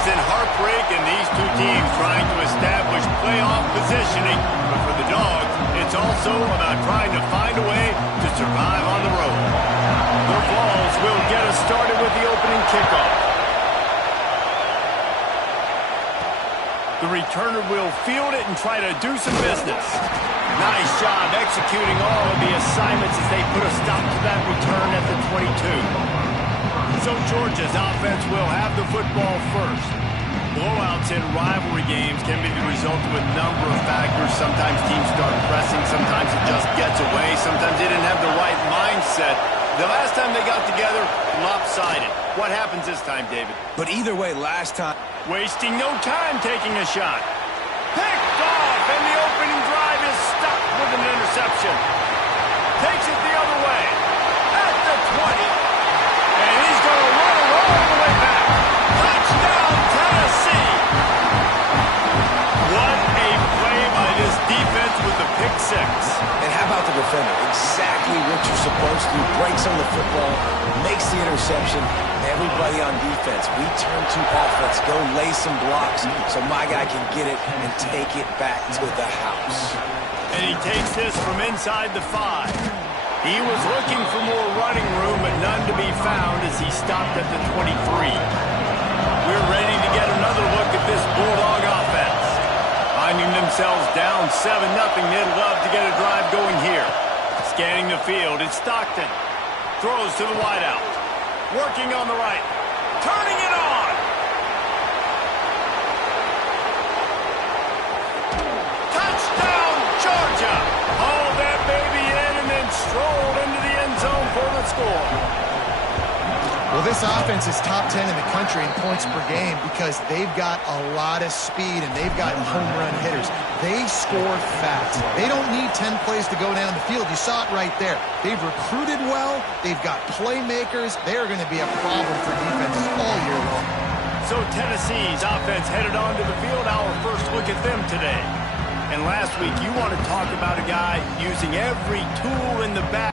It's in heartbreak, and these two teams trying to establish playoff positioning. But for the Dogs, it's also about trying to find a way to survive on the road. The Vols will get us started with the opening kickoff. The returner will field it and try to do some business. Nice job executing all of the assignments as they put a stop to that return at the 22. So Georgia's offense will have the football first. Blowouts in rivalry games can be the result of a number of factors. Sometimes teams start pressing, sometimes it just gets away, sometimes they didn't have the right mindset. The last time they got together, lopsided. What happens this time, David? But either way, last time... Wasting no time taking a shot. Picked off, and the opening drive is stopped with an interception. Takes it the other way. At the 20. And he's going to run it all the way back. Touchdown, Tennessee. What a play by this defense with the pick six. And how about the defender? Exactly what you're supposed to do. Breaks on the football, makes the interception. Everybody on defense, we turn to offense. Go lay some blocks so my guy can get it and take it back to the house. And he takes this from inside the 5. He was looking for more running room, but none to be found as he stopped at the 23. We're ready to get another look at this Bulldog offense. Finding themselves down 7-0, they'd love to get a drive going here. Scanning the field, it's Stockton. Throws to the wideout. Working on the right. Turning it on. Touchdown, Georgia. Hauled that baby in and then strolled into the end zone for the score. Well, this offense is top 10 in the country in points per game because they've got a lot of speed and they've got home run hitters. They score fast. They don't need 10 plays to go down the field. You saw it right there. They've recruited well. They've got playmakers. They're going to be a problem for defenses all year long. So Tennessee's offense headed onto the field. Our first look at them today. And last week, you want to talk about a guy using every tool in the bag.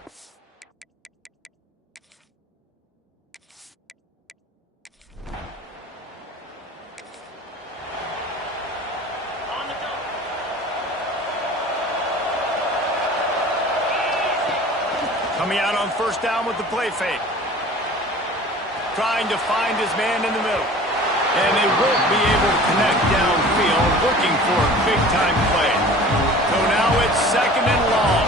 Coming out on first down with the play fake. Trying to find his man in the middle. And they won't be able to connect downfield, looking for a big-time play. So now it's second and long.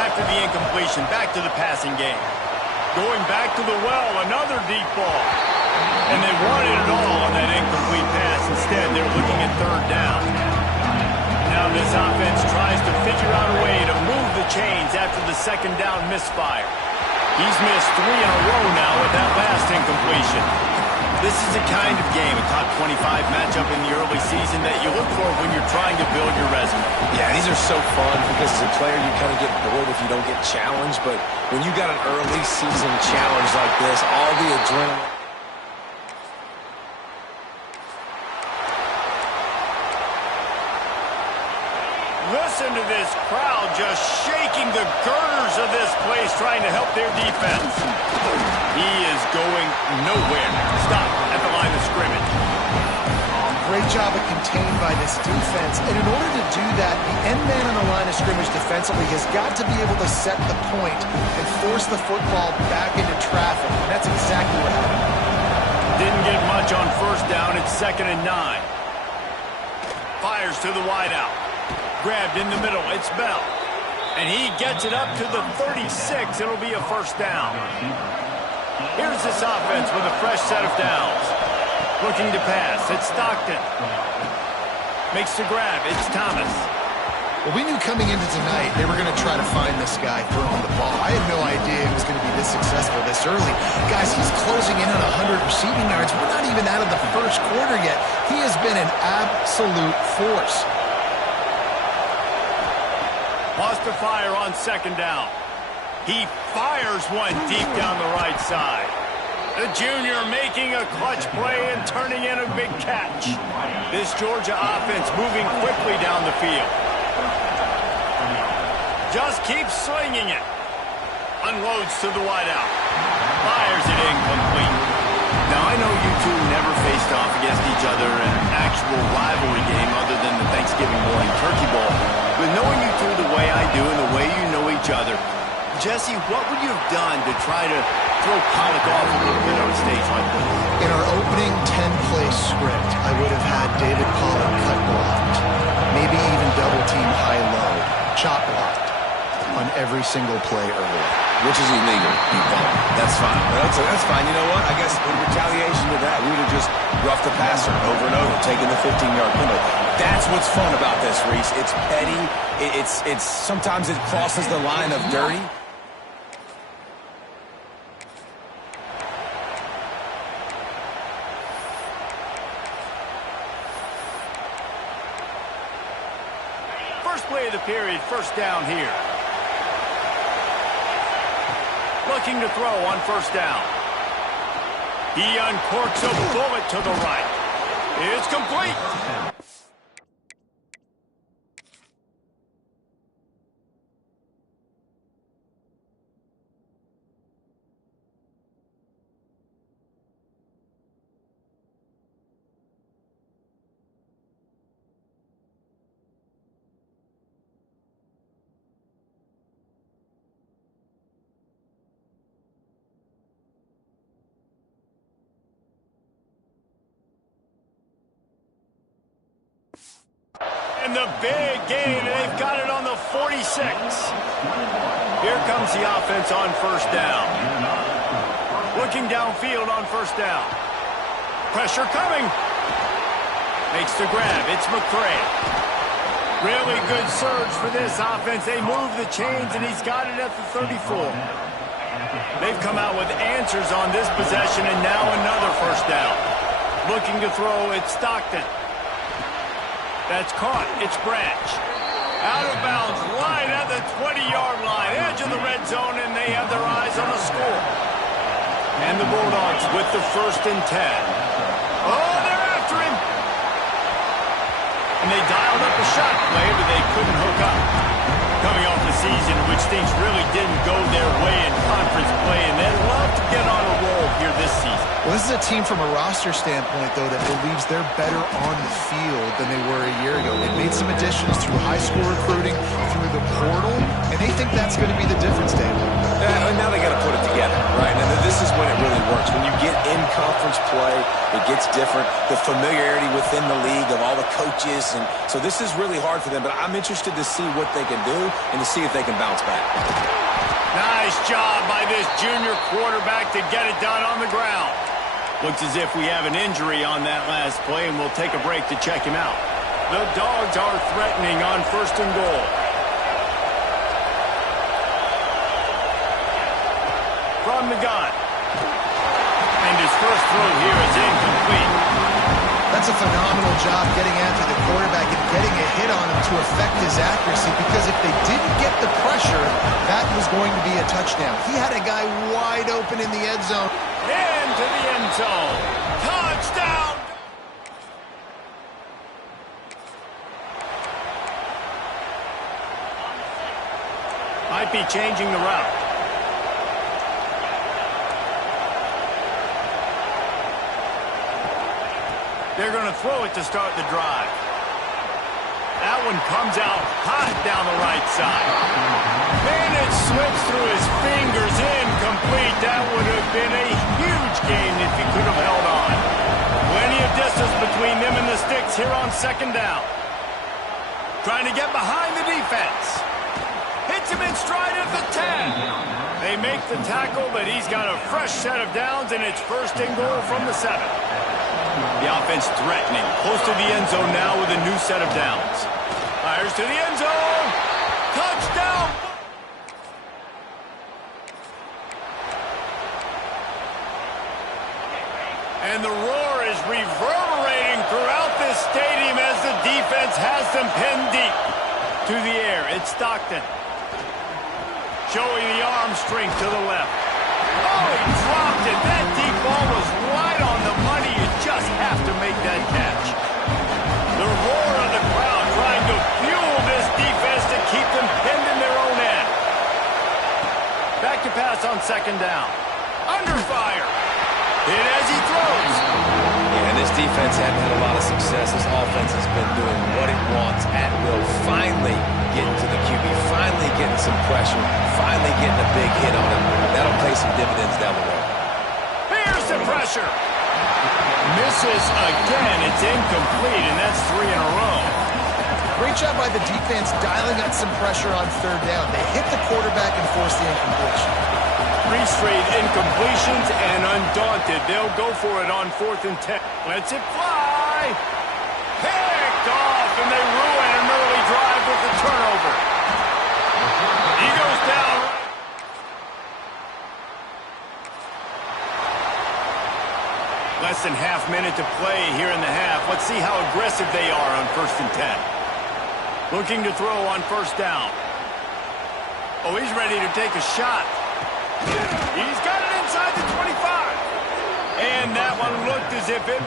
After the incompletion, back to the passing game. Going back to the well, another deep ball. And they wanted it all on that incomplete pass. Instead, they're looking at third down. Now this offense tries to figure out a way to move the chains after the second down misfire. He's missed 3 in a row now with that last incompletion. This is the kind of game, a top 25 matchup in the early season that you look for when you're trying to build your resume. Yeah, these are so fun because as a player you kind of get bored if you don't get challenged, but when you got an early season challenge like this, all the adrenaline. Listen to this crowd just shaking the girders of this place trying to help their defense. He is going nowhere. Stop at the line of scrimmage. Great job of contained by this defense. And in order to do that, the end man on the line of scrimmage defensively has got to be able to set the point and force the football back into traffic. And that's exactly what happened. Didn't get much on first down. It's 2nd and 9. Fires to the wideout. Grabbed in the middle, it's Bell. And he gets it up to the 36. It'll be a first down. Here's this offense with a fresh set of downs. Looking to pass, it's Stockton. Makes the grab, it's Thomas. Well, we knew coming into tonight they were going to try to find this guy throwing the ball. I had no idea he was going to be this successful this early. Guys, he's closing in on 100 receiving yards. We're not even out of the first quarter yet. He has been an absolute force. Wants to fire on second down. He fires one deep down the right side. The junior making a clutch play and turning in a big catch. This Georgia offense moving quickly down the field. Just keeps swinging it. Unloads to the wideout. Fires it incomplete. Now, I know you two faced off against each other in an actual rivalry game other than the Thanksgiving morning turkey bowl. But knowing you two the way I do and the way you know each other, Jesse, what would you have done to try to throw Pollock off a little bit on a stage like this? In our opening 10-play script, I would have had David Pollock cut blocked, maybe even double-team high-low, chop blocked on every single play early. Which is illegal. That's fine. That's fine. You know what? I guess in retaliation to that, we would have just roughed the passer over and over, taking the 15-yard penalty. That's what's fun about this, Reese. It's petty. It's sometimes it crosses the line of dirty. First play of the period, first down here. Looking to throw on first down. He uncorks a bullet to the right. It's complete. And the big gain, and they've got it on the 46. Here comes the offense on first down. Looking downfield on first down. Pressure coming. Makes the grab. It's McCray. Really good surge for this offense. They move the chains, and he's got it at the 34. They've come out with answers on this possession, and now another first down. Looking to throw, it's Stockton. That's caught. It's Branch. Out of bounds, right at the 20-yard line, edge of the red zone, and they have their eyes on a score. And the Bulldogs with the 1st and 10. Oh, they're after him. And they dialed up a shot play, but they couldn't hook up. Coming off the season in which things really didn't go their way in conference play, and they'd love to get on a roll here this season. Well, this is a team from a roster standpoint, though, that believes they're better on the field than they were a year ago. They made some additions through high school recruiting, through the portal, and they think that's going to be the difference, David. Yeah, and now they got to put it together, right? And this is when it really works. When you get in conference play, it gets different. The familiarity within the league of all the coaches, and so this is really hard for them. But I'm interested to see what they can do and to see if they can bounce back. Nice job by this junior quarterback to get it done on the ground. Looks as if we have an injury on that last play, and we'll take a break to check him out. The Dogs are threatening on 1st and goal. From the gun. And his first throw here is incomplete. That's a phenomenal job getting after the quarterback and getting a hit on him to affect his accuracy, because if they didn't get the pressure, that was going to be a touchdown. He had a guy wide open in the end zone. Into the end zone. Touchdown! Might be changing the route. They're going to throw it to start the drive. That one comes out hot down the right side. Man, it slips through his fingers, incomplete. That would have been a huge gain if he could have held on. Plenty of distance between them and the sticks here on 2nd down. Trying to get behind the defense. Hits him in stride at the 10. They make the tackle, but he's got a fresh set of downs, and it's 1st and goal from the 7. The offense threatening, close to the end zone now with a new set of downs. Fires to the end zone. Touchdown! And the roar is reverberating throughout this stadium as the defense has them pinned deep. To the air, it's Stockton. Showing the arm strength to the left. Oh, he dropped it. That deep ball was right on the money. You just have to make that catch. The roar of the crowd trying to fuel this defense to keep them pinned in their own end. Back to pass on 2nd down. Under fire. Hit as he throws. Yeah, and this defense hadn't had a lot of success. This offense has been doing what it wants at will. Finally getting to the QB, finally getting some pressure, finally getting a big hit on him. That'll pay some dividends down the road. Here's the pressure. Misses again. It's incomplete, and that's 3 in a row. Great job by the defense dialing up some pressure on third down. They hit the quarterback and forced the incompletion. 3 straight incompletions, and undaunted, they'll go for it on 4th and 10. Lets it fly. Picked off, and they ruin an early drive with the turnover. He goes down. Less than half minute to play here in the half. Let's see how aggressive they are on 1st and 10. Looking to throw on 1st down. Oh, he's ready to take a shot. He's got it inside the 25. And that one looked as if it...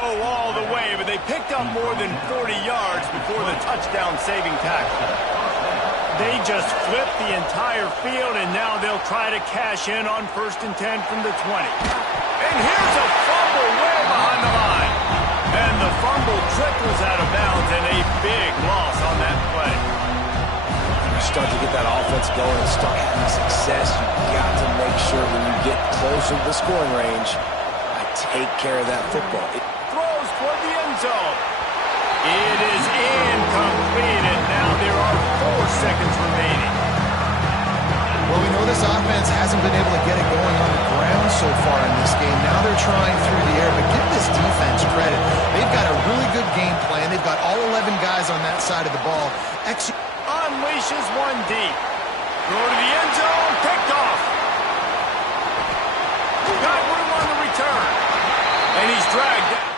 all the way, but they picked up more than 40 yards before the touchdown-saving tackle. They just flipped the entire field, and now they'll try to cash in on 1st and 10 from the 20. And here's a fumble way behind the line. And the fumble trickles out of bounds, and a big loss on that play. You start to get that offense going and start having success, you've got to make sure when you get closer to the scoring range, take care of that football. Throws toward the end zone. It is incomplete, and now there are 4 seconds remaining. Well, we know this offense hasn't been able to get it going on the ground so far in this game. Now they're trying through the air, but give this defense credit. They've got a really good game plan. They've got all 11 guys on that side of the ball. Unleashes one deep. Throw to the end zone. Picked off. Got room on the return. And he's dragged down.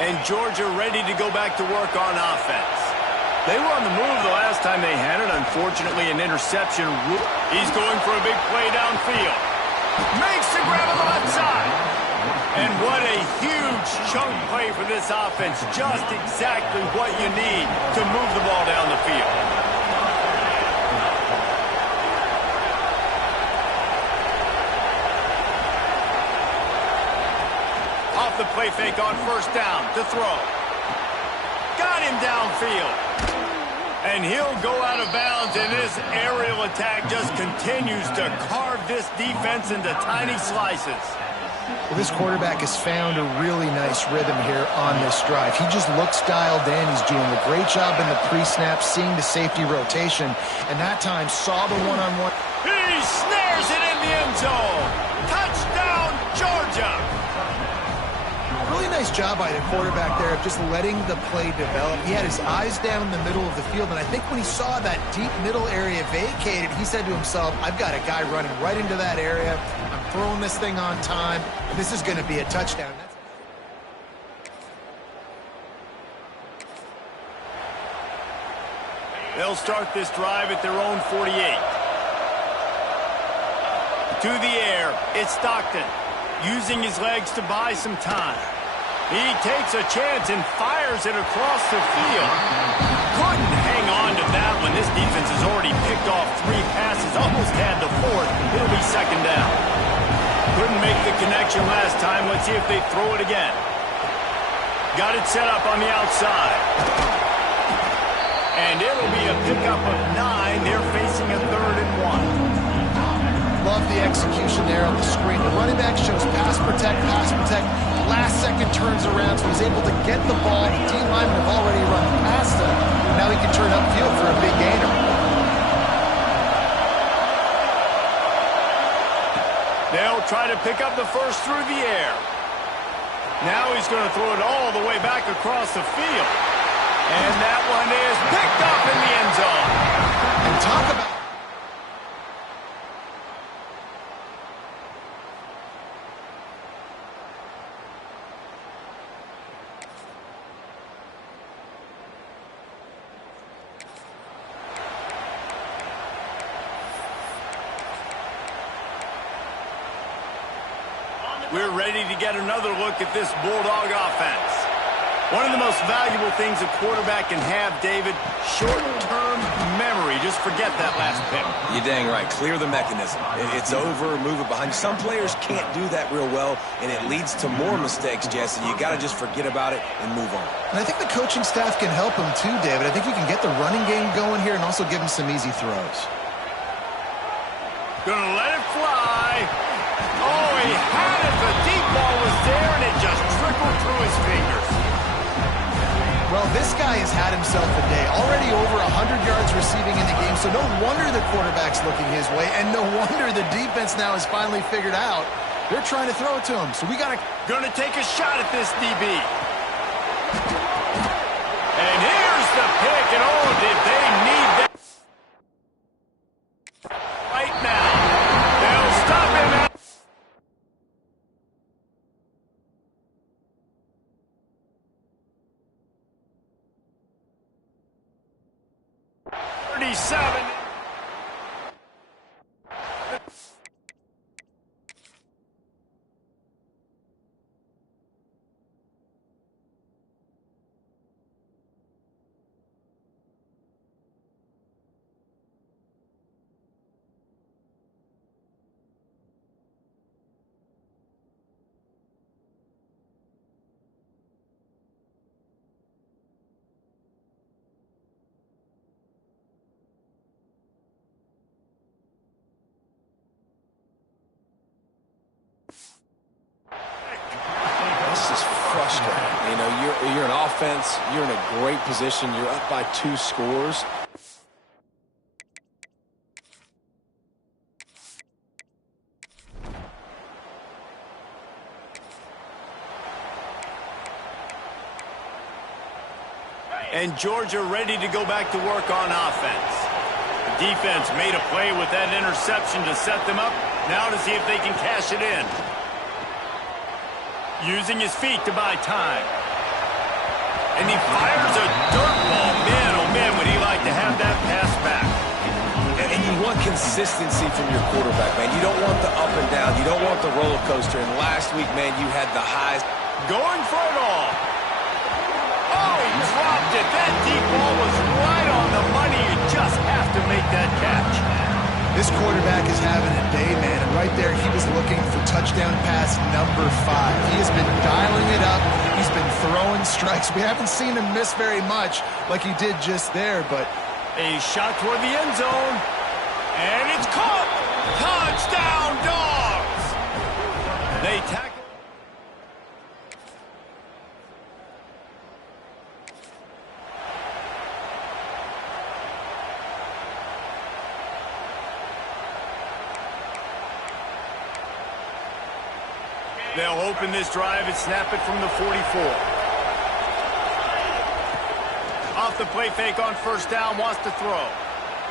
And Georgia ready to go back to work on offense. They were on the move the last time they had it. Unfortunately, an interception. He's going for a big play downfield. Makes the grab on the left side. And what a huge chunk play for this offense. Just exactly what you need to move the ball down the field. Off the play fake on 1st down to throw. Got him downfield. And he'll go out of bounds, and this aerial attack just continues to carve this defense into tiny slices. Well, this quarterback has found a really nice rhythm here on this drive. He just looks dialed in. He's doing a great job in the pre-snap, seeing the safety rotation, and that time saw the one-on-one. He snares it in the end zone. Touchdown, Georgia. Really nice job by the quarterback there of just letting the play develop. He had his eyes down in the middle of the field, and I think when he saw that deep middle area vacated, he said to himself, I've got a guy running right into that area. I'm throwing this thing on time. This is going to be a touchdown. They'll start this drive at their own 48. To the air, it's Stockton, using his legs to buy some time. He takes a chance and fires it across the field. Couldn't hang on to that one. This defense has already picked off 3 passes, almost had the 4th. It'll be 2nd down. Couldn't make the connection last time. Let's see if they throw it again. Got it set up on the outside. And it'll be a pickup of 9. They're facing a 3rd and 1. Love the execution there on the screen. The running back shows pass protect. Last second turns around, so he's able to get the ball. The D linemen have already run past him. Now he can turn upfield for a big gainer. They'll try to pick up the first through the air. Now he's going to throw it all the way back across the field. And that one is picked up in the end zone. And talk about... We're ready to get another look at this Bulldog offense. One of the most valuable things a quarterback can have, David, short-term memory. Just forget that last pick. You're dang right. Clear the mechanism. It's over, move it behind you. Some players can't do that real well, and it leads to more mistakes, Jesse. You got to just forget about it and move on. And I think the coaching staff can help him too, David. I think you can get the running game going here and also give him some easy throws. Gonna let it fly. Oh, he had it. The deep ball was there, and it just trickled through his fingers. Well, this guy has had himself a day. Already over 100 yards receiving in the game, so no wonder the quarterback's looking his way, and no wonder the defense now has finally figured out they're trying to throw it to him. So we got to... Gonna take a shot at this DB. And here's the pick, and oh, did they need that right now. They'll stop him at 37. This is frustrating. You know, you're an offense. You're in a great position. You're up by 2 scores. And Georgia ready to go back to work on offense. The defense made a play with that interception to set them up. Now to see if they can cash it in. Using his feet to buy time. And he fires a dirt ball. Man, oh man, would he like to have that pass back. And you want consistency from your quarterback, man. You don't want the up and down. You don't want the roller coaster. And last week, man, you had the highs. Going for it all. Oh, he dropped it. That deep ball was right on the money. You just have to make that catch. This quarterback is having a day, man, and right there he was looking for touchdown pass number 5. He has been dialing it up. He's been throwing strikes. We haven't seen him miss very much like he did just there, but... A shot toward the end zone. And it's caught. Touchdown, Dogs. They tackle. They'll open this drive and snap it from the 44. Off the play fake on first down, wants to throw.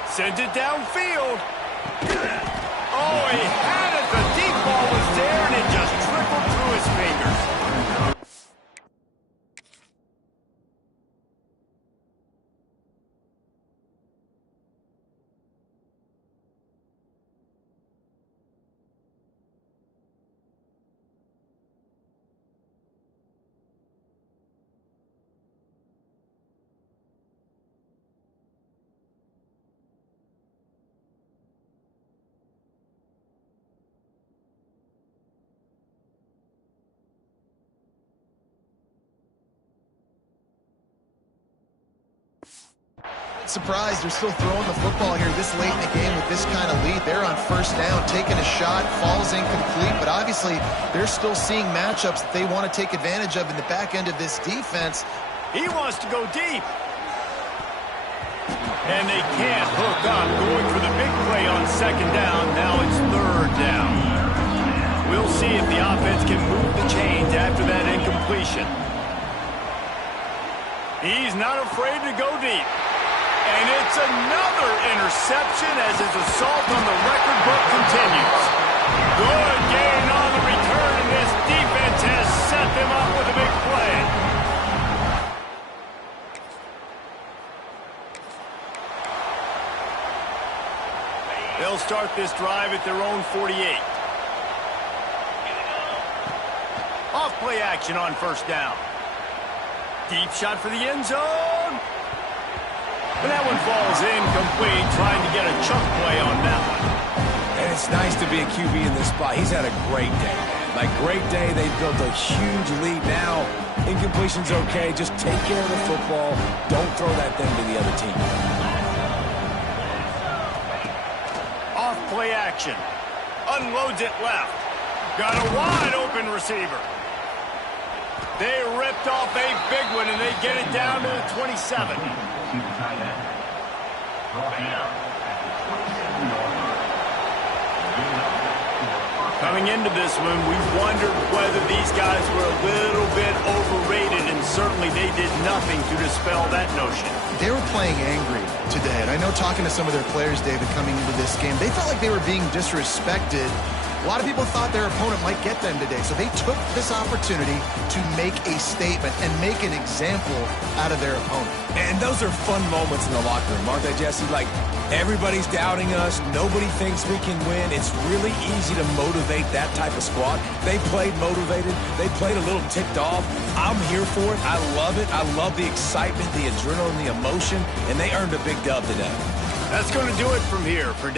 Sends it downfield. Oh, he had it. The deep ball was there, and it just trickled through his fingers. Surprised they're still throwing the football here this late in the game with this kind of lead. They're on first down, taking a shot, falls incomplete, but obviously they're still seeing matchups that they want to take advantage of in the back end of this defense. He wants to go deep. And they can't hook up, going for the big play on second down. Now it's third down. We'll see if the offense can move the chains after that incomplete. completion. He's not afraid to go deep. And it's another interception as his assault on the record book continues. Good gain on the return, and this defense has set them up with a big play. They'll start this drive at their own 48. Off play action on first down. Deep shot for the end zone. And that one falls incomplete, trying to get a chunk play on that one. And it's nice to be a QB in this spot. He's had a great day, man. Like, great day. They built a huge lead. Now, incompletion's okay. Just take care of the football. Don't throw that thing to the other team. Off play action. Unloads it left. Got a wide open receiver. They ripped off a big one, and they get it down to the 27. Coming into this one, we wondered whether these guys were a little bit overrated, and certainly they did nothing to dispel that notion. They were playing angry today, and I know talking to some of their players, David, coming into this game, they felt like they were being disrespected. A lot of people thought their opponent might get them today, so they took this opportunity to make a statement and make an example out of their opponent. And those are fun moments in the locker room, aren't they, Jesse? Like, everybody's doubting us. Nobody thinks we can win. It's really easy to motivate that type of squad. They played motivated. They played a little ticked off. I'm here for it. I love it. I love the excitement, the adrenaline, the emotion, and they earned a big dub today. That's going to do it from here for